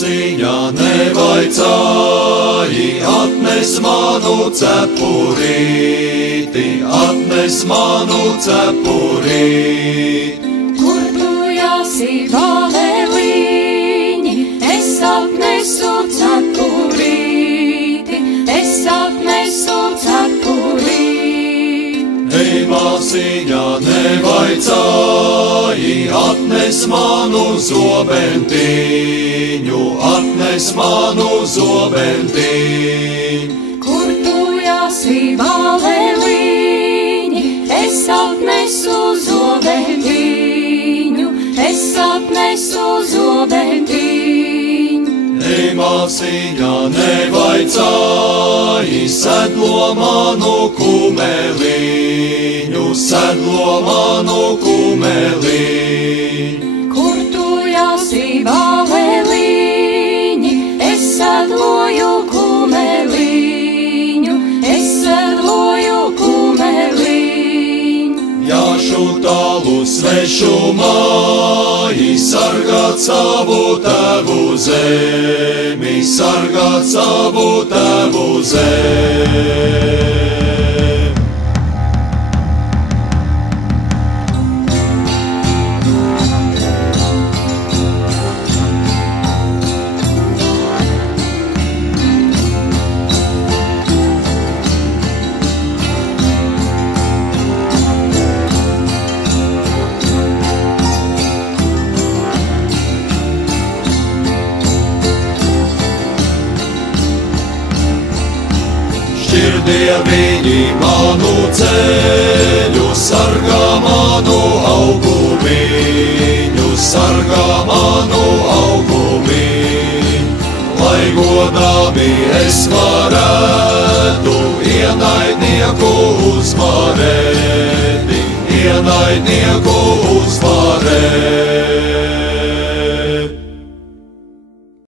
māsiņa nevaicāji, atnes manu cepurīti, atnes manu cepurīti. Kur tu jāsi bāleliņi, es atnesu cepurīti, es atnesu cepurīti. Ei, māsiņa nevaicāji, atnes manu zobentiņu, atnes manu zobentiņu. Kur tu jāsi bāleliņi, es atnesu zobentiņu, es atnesu zobentiņu. Ei, māsiņa nevaicāji, sedlo manu kumeliņu, sedlo manu kumeliņu. Kur tu jāsi bāleliņi, es sedloju kumeliņu, es sedloju kumeliņu. Jāšu tālu svešumā, sargāt savu tevu zemi, sargāt savu tevu zemi. Šķirdie viņi manu ceļu, sargā manu augumiņu, sargā manu augumiņu. Lai godāmi es varētu ienaidnieku uzvarēt, ienaidnieku uzvarēt.